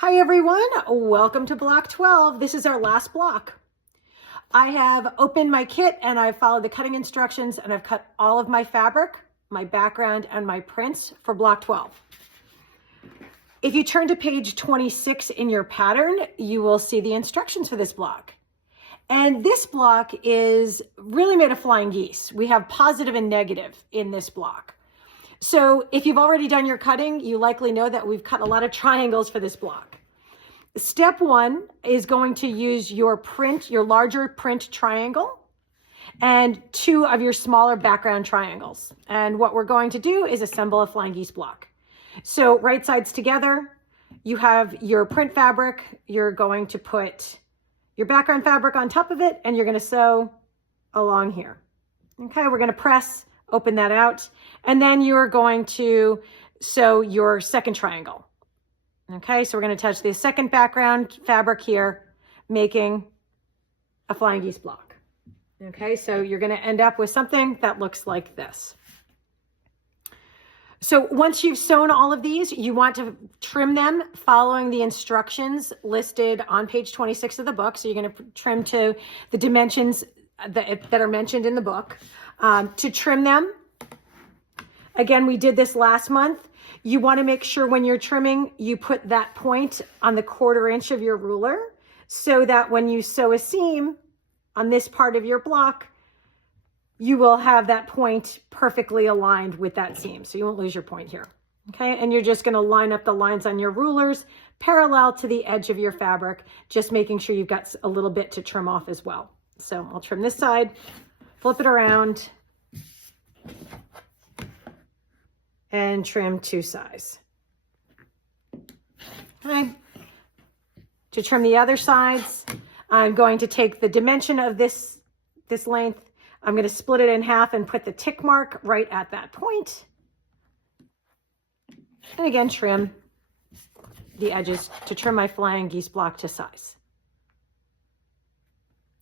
Hi everyone, welcome to block 12. This is our last block. I have opened my kit and I've followed the cutting instructions and I've cut all of my fabric, my background, and my prints for block 12. If you turn to page 26 in your pattern, you will see the instructions for this block. And this block is really made of flying geese. We have positive and negative in this block. So if you've already done your cutting, you likely know that we've cut a lot of triangles for this block. Step one is going to use your print, your larger print triangle, and two of your smaller background triangles. And what we're going to do is assemble a flying geese block. So right sides together, you have your print fabric, you're going to put your background fabric on top of it, and you're going to sew along here. Okay, we're going to press, open that out, and then you're going to sew your second triangle. Okay, so we're going to touch the second background fabric here, making a flying geese block. Okay, so you're going to end up with something that looks like this. So once you've sewn all of these, you want to trim them following the instructions listed on page 26 of the book. So you're going to trim to the dimensions that are mentioned in the book. To trim them, again, we did this last month. You want to make sure when you're trimming, you put that point on the 1/4 inch of your ruler so that when you sew a seam on this part of your block, you will have that point perfectly aligned with that seam. So you won't lose your point here. Okay, and you're just going to line up the lines on your rulers parallel to the edge of your fabric, just making sure you've got a little bit to trim off as well. So I'll trim this side, flip it around, and trim two sides. Okay. To trim the other sides, I'm going to take the dimension of this length. I'm going to split it in half and put the tick mark right at that point. And again, trim the edges to trim my flying geese block to size.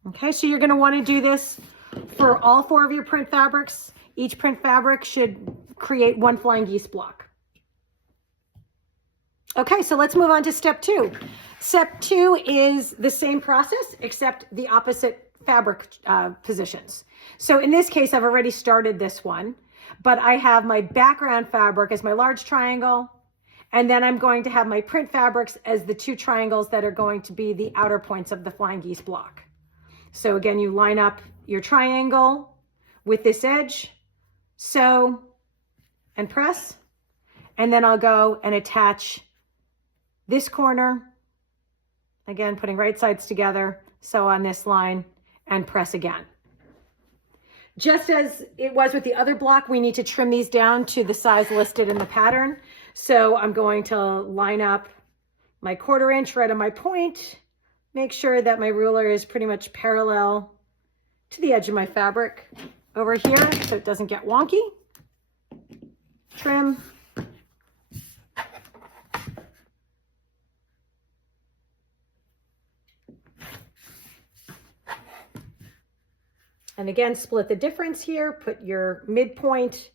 Okay, so you're going to want to do this for all 4 of your print fabrics. Each print fabric should create 1 flying geese block. Okay, so let's move on to step 2. Step 2 is the same process, except the opposite fabric positions. So in this case, I've already started this one, but I have my background fabric as my large triangle, and then I'm going to have my print fabrics as the 2 triangles that are going to be the outer points of the flying geese block. So again, you line up your triangle with this edge, sew and press, and then I'll go and attach this corner, again putting right sides together, sew on this line, and press again. Just as it was with the other block, we need to trim these down to the size listed in the pattern. So I'm going to line up my 1/4 inch right on my point, make sure that my ruler is pretty much parallel to the edge of my fabric over here so it doesn't get wonky. Trim. And again, split the difference here, put your midpoint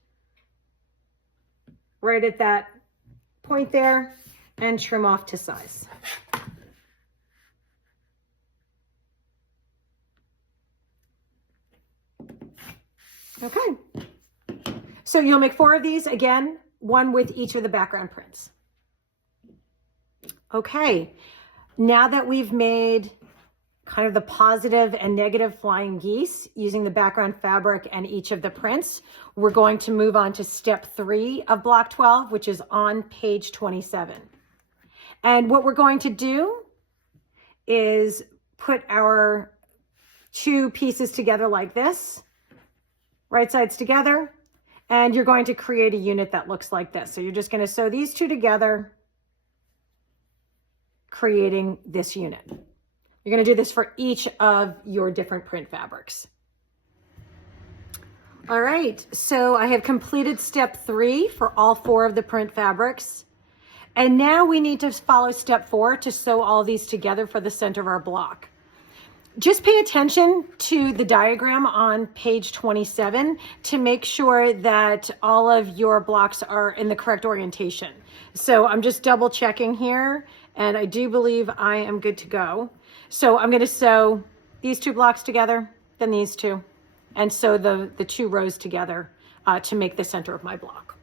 right at that point there, and trim off to size. Okay, so you'll make 4 of these, again, 1 with each of the background prints. Okay, now that we've made kind of the positive and negative flying geese using the background fabric and each of the prints, we're going to move on to step 3 of block 12, which is on page 27. And what we're going to do is put our 2 pieces together like this, right sides together, and you're going to create a unit that looks like this. So you're just going to sew these 2 together, creating this unit. You're going to do this for each of your different print fabrics. All right, so I have completed step 3 for all 4 of the print fabrics. And now we need to follow step 4 to sew all these together for the center of our block. Just pay attention to the diagram on page 27 to make sure that all of your blocks are in the correct orientation. So I'm just double checking here, and I do believe I am good to go. So I'm going to sew these 2 blocks together, then these 2, and sew the 2 rows together to make the center of my block.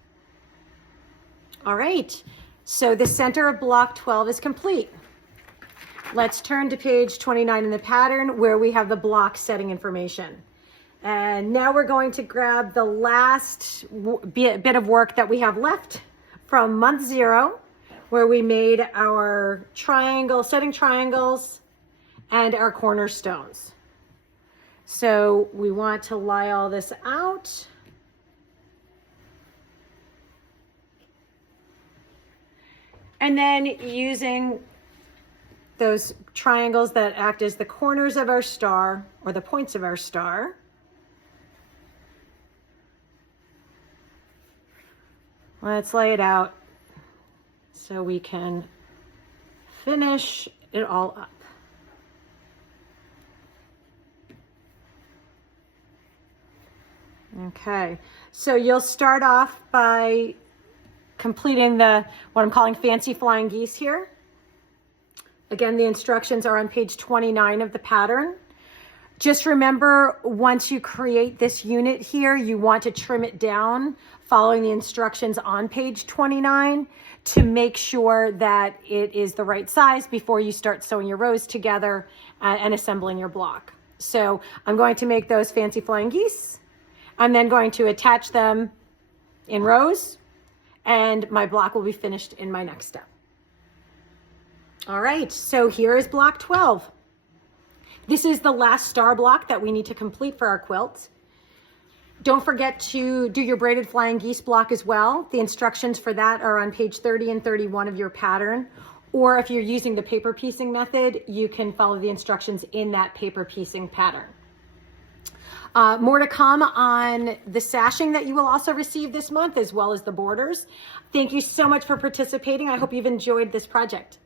All right, so the center of block 12 is complete. Let's turn to page 29 in the pattern where we have the block setting information. And now we're going to grab the last bit of work that we have left from month 0, where we made our setting triangles and our cornerstones. So we want to lie all this out. And then using those triangles that act as the corners of our star, or the points of our star, let's lay it out so we can finish it all up. Okay, so you'll start off by completing what I'm calling fancy flying geese here. Again, the instructions are on page 29 of the pattern. Just remember, once you create this unit here, you want to trim it down following the instructions on page 29 to make sure that it is the right size before you start sewing your rows together and assembling your block. So I'm going to make those fancy flying geese. I'm then going to attach them in rows, and my block will be finished in my next step. All right, so here is block 12. This is the last star block that we need to complete for our quilt. Don't forget to do your braided flying geese block as well. The instructions for that are on page 30 and 31 of your pattern. Or if you're using the paper piecing method, you can follow the instructions in that paper piecing pattern. More to come on the sashing that you will also receive this month, as well as the borders. Thank you so much for participating. I hope you've enjoyed this project.